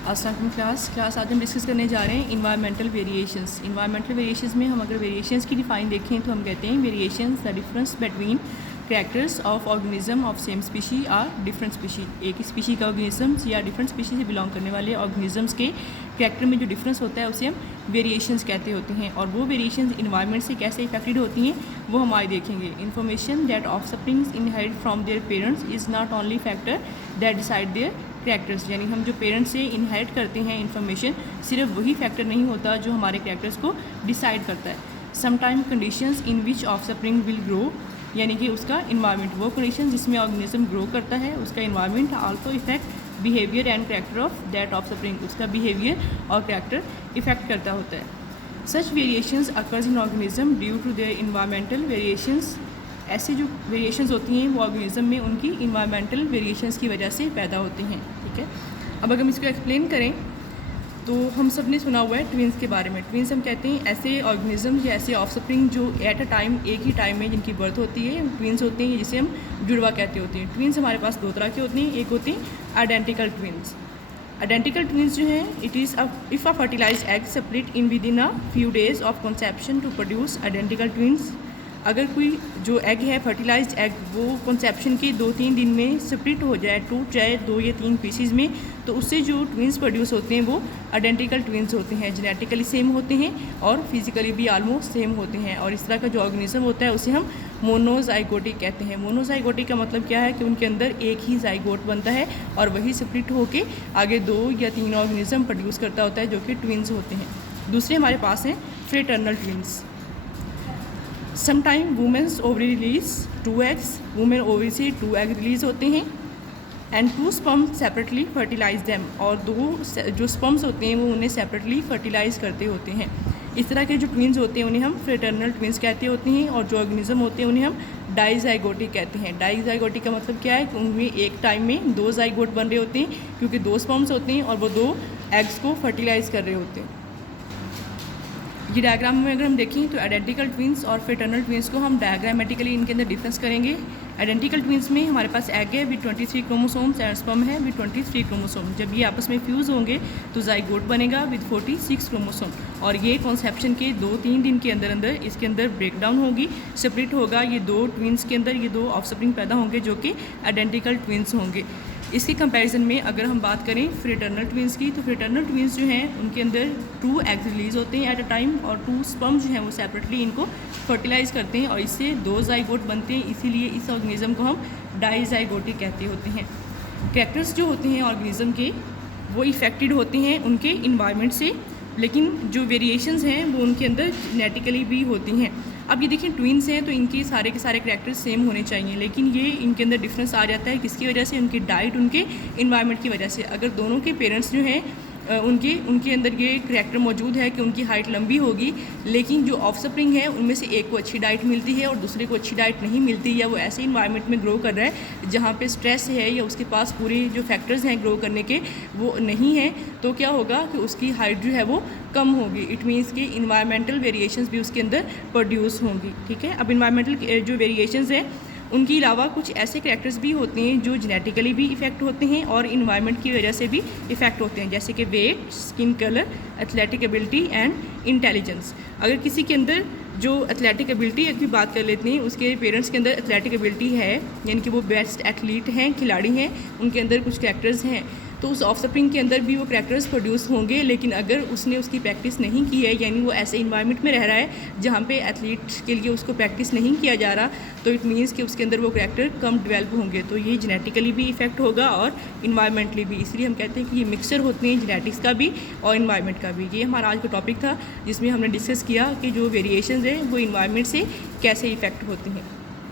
अस्सलाम क्लास आज हम डिस्कस करने जा रहे हैं इन्वायरमेंटल वेरिएशंस। इन्वायरमेंटल वेरिएशंस में हम अगर वेरिएशंस की डिफाइन देखें तो हम कहते हैं variations the difference between characters of organism of same species or different species. एक ही स्पीशी का ऑर्गेनिजम्स या डिफरेंट स्पीशी से बिलोंग करने वाले ऑर्गेनिजम्स के कैरेक्टर में जो डिफरेंस होता है उसे हम वेरिएशंस कहते होते हैं। और वो वेरिएशंस इन्वायरमेंट से कैसे इफेक्टेड होती हैं वो हम आज देखेंगे। Information that offsprings inherit from their parents is not only factor that decide their characters, यानी हम जो पेरेंट्स से इनहेरिट करते हैं इन्फॉर्मेशन, सिर्फ वही फैक्टर नहीं होता जो हमारे कैरेक्टर्स को डिसाइड करता है। Sometime conditions in which offspring will grow, यानी कि उसका इन्वायरमेंट, वो कंडीशन जिसमें ऑर्गेनिज्म ग्रो करता है उसका environment also effect behaviour and character of that offspring, उसका बिहेवियर और कैरेक्टर इफेक्ट करता होता है। Such variations occurs in organism due to their environmental variations, ऐसी जो वेरिएशंस होती हैं वो ऑर्गेनिज्म में उनकी इन्वायरमेंटल वेरिएशंस की वजह से पैदा होती हैं। ठीक है, अब अगर हम इसको एक्सप्लेन करें तो हम सब ने सुना हुआ है ट्विंस के बारे में। ट्विंस हम कहते हैं ऐसे ऑर्गेनिज्म या ऐसे ऑफस्प्रिंग जो एट अ टाइम, एक ही टाइम में जिनकी बर्थ होती है, ट्विंस होते हैं, जिसे हम जुड़वा कहते होते हैं। ट्विंस हमारे पास दो तरह के होते हैं, एक होते हैं आइडेंटिकल ट्विंस। आइडेंटिकल ट्विंस जो हैं it is if a fertilized egg split in within a few days of conception to produce identical twins. अगर कोई जो एग है फर्टिलाइज्ड एग वो कंसेप्शन के 2-3 दिन में स्प्लिट हो जाए, टूट जाए 2 या 3 पीसीज में, तो उससे जो ट्विंस प्रोड्यूस होते हैं वो आइडेंटिकल ट्विंस होते हैं। जेनेटिकली सेम होते हैं और फिजिकली भी आलमोस्ट सेम होते हैं। और इस तरह का जो ऑर्गेनिज्म होता है उसे हम मोनोजाइगोटिक कहते हैं। मोनोजाइगोटिक का मतलब क्या है कि उनके अंदर एक ही जाइगोट बनता है और वही स्प्लिट होकर आगे 2 या 3 ऑर्गेनिज्म प्रोड्यूस करता होता है जो कि ट्विंस होते हैं। दूसरे हमारे पास हैं fraternal twins. Sometime womens ovary release 2 eggs, women ovary से 2 एग रिलीज होते हैं and 2 sperms separately fertilize them, और 2 जो स्पर्म्स होते हैं वो उन्हें सेपरेटली फर्टिलाइज करते होते हैं। इस तरह के जो ट्विंस होते हैं उन्हें हम फ्रेटर्नल ट्विंस कहते होते हैं। और जो ऑर्गेनिज्म होते हैं उन्हें हम डाइजाइगोटिक कहते हैं। डाइजाइगोटिक का मतलब क्या है कि उनमें एक टाइम में 2 जाइगोट बन रहे होते हैं, क्योंकि 2 स्पर्म्स होते हैं और वो 2 एग्स को फर्टिलाइज कर रहे होते हैं। ये डायग्राम में अगर हम देखें तो आइडेंटिकल ट्विंस और फ्रेटर्नल ट्विंस को हम डायग्रामेटिकली इनके अंदर डिफरेंस करेंगे। आइडेंटिकल ट्विंस में हमारे पास एग है विद 23 क्रोमोसोम्स एंड स्पर्म है विद 23 क्रोमोसोम। जब ये आपस में फ्यूज़ होंगे तो जाइगोट बनेगा विद 46 क्रोमोसोम, और ये कॉन्सेप्शन के 2-3 दिन के अंदर अंदर इसके अंदर ब्रेकडाउन होगी, सेपरेट होगा। ये 2 ट्विंस के अंदर ये 2 ऑफस्प्रिंग पैदा होंगे जो कि आइडेंटिकल ट्विंस होंगे। इसके कंपैरिजन में अगर हम बात करें फ्रेटर्नल ट्विंस की, तो फ्रेटर्नल ट्विंस जो हैं उनके अंदर 2 एग्स रिलीज होते हैं एट अ टाइम, और 2 स्पर्म जो हैं वो सेपरेटली इनको फर्टिलाइज करते हैं और इससे 2 जाइगोट बनते हैं। इसीलिए इस ऑर्गेनिज्म को हम डाइजाइगोटिक कहते होते हैं। कैरेक्टर्स जो होते हैं ऑर्गेनिज्म के वो इफेक्टेड होते हैं उनके इन्वायरमेंट से, लेकिन जो वेरिएशंस हैं वो उनके अंदर जेनेटिकली भी होती हैं। अब ये देखिए ट्विंस हैं तो इनके सारे के सारे कैरेक्टर्स सेम होने चाहिए, लेकिन ये इनके अंदर डिफरेंस आ जाता है किसकी वजह से? उनकी डाइट, उनके इन्वायरमेंट की वजह से। अगर दोनों के पेरेंट्स जो हैं उनके अंदर ये करैक्टर मौजूद है कि उनकी हाइट लंबी होगी, लेकिन जो ऑफस्प्रिंग है उनमें से एक को अच्छी डाइट मिलती है और दूसरे को अच्छी डाइट नहीं मिलती, या वो ऐसे इन्वायरमेंट में ग्रो कर रहा है जहाँ पे स्ट्रेस है या उसके पास पूरे जो फैक्टर्स हैं ग्रो करने के वो नहीं है, तो क्या होगा कि उसकी हाइट जो है वो कम होगी। इट मीन्स कि इन्वायरमेंटल वेरिएशंस भी उसके अंदर प्रोड्यूस होंगी। ठीक है, अब इन्वायरमेंटल जो वेरिएशंस हैं उनके अलावा कुछ ऐसे कैरेक्टर्स भी होते हैं जो जेनेटिकली भी इफेक्ट होते हैं और इन्वायरमेंट की वजह से भी इफेक्ट होते हैं, जैसे कि weight, skin colour, athletic ability and intelligence. अगर किसी के अंदर जो एथलेटिक एबिलिटी की बात कर लेते हैं, उसके पेरेंट्स के अंदर एथलेटिक एबिलिटी है, यानी कि वो बेस्ट एथलीट हैं, खिलाड़ी हैं, उनके अंदर कुछ कैरेक्टर्स हैं, तो उस ऑफस्प्रिंग के अंदर भी वो कैरेक्टर्स प्रोड्यूस होंगे। लेकिन अगर उसने उसकी प्रैक्टिस नहीं की है, यानी वो ऐसे इन्वायरमेंट में रह रहा है जहाँ पे एथलीट के लिए उसको प्रैक्टिस नहीं किया जा रहा, तो इट मीन्स कि उसके अंदर वो कैरेक्टर कम डेवलप होंगे। तो ये जेनेटिकली भी इफेक्ट होगा और इन्वायरमेंटली भी। इसलिए हम कहते हैं कि ये मिक्सचर होते हैं जेनेटिक्स का भी और इन्वायरमेंट का भी। ये हमारा आज का टॉपिक था जिसमें हमने डिस्कस किया कि जो वेरिएशंस हैं वो इन्वायरमेंट से कैसे इफेक्ट होती हैं।